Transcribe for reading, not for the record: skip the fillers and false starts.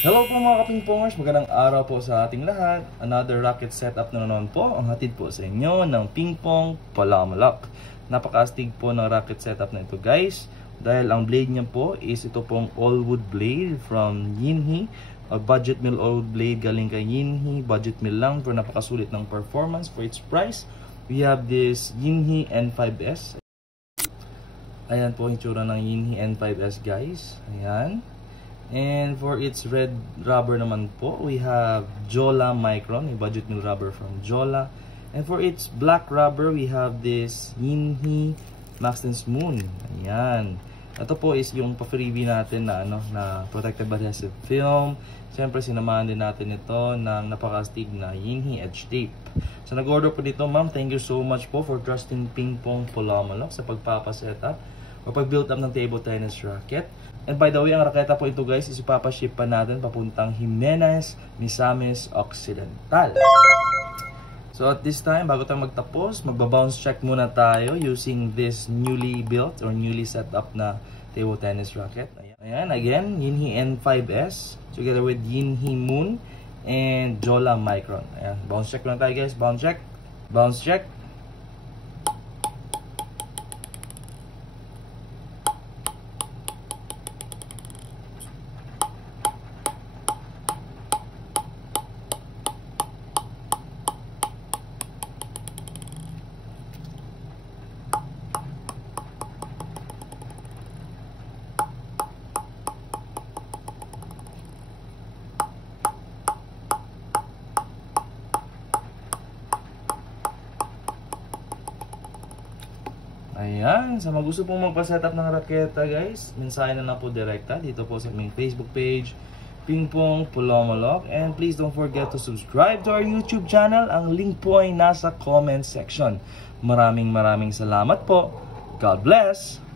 Hello po mga kapingpongers, magandang araw po sa ating lahat. Another racket setup na naman po ang hatid po sa inyo ng Pingpong Palamalak. Napaka-astig po ng racket setup na ito guys, dahil ang blade niya po is ito pong all-wood blade from Yinhe. A budget mill all-wood blade galing kay Yinhe, budget mill lang pero napakasulit ng performance for its price. We have this Yinhe N5S. Ayan po ang itsura ng Yinhe N5S guys, ayan. And for its red rubber naman po, we have Jola Micron, a budget mill rubber from Jola. And for its black rubber, we have this Yinhe Maxton's Moon. Ayan. Ito po is yung pa-freebie natin na na protective adhesive film. Siyempre sinamahan din natin ito ng napaka-astig na Yinhe edge tape. So nag-order po dito ma'am, thank you so much po for trusting Pingpong Palamalak sa pagpapa-setup o pag-build up ng table tennis racket. And by the way, ang raketa po ito guys is ipapaship pa natin papuntang Jimenez, Misamis Occidental. So at this time, bago tayo magtapos, magbabounce check muna tayo using this newly built or newly set up na table tennis racket. Ayan, again, Yinhe N5S together with Yinhe Moon and Jola Micron. Ayan, bounce check muna tayo guys, bounce check, bounce check. Ayan, sa mga gusto pong magpa-setup ng raketa guys, mensahe na po direkta dito po sa aming Facebook page, Pingpong Palamalak. And please don't forget to subscribe to our YouTube channel. Ang link po ay nasa comment section. Maraming salamat po. God bless!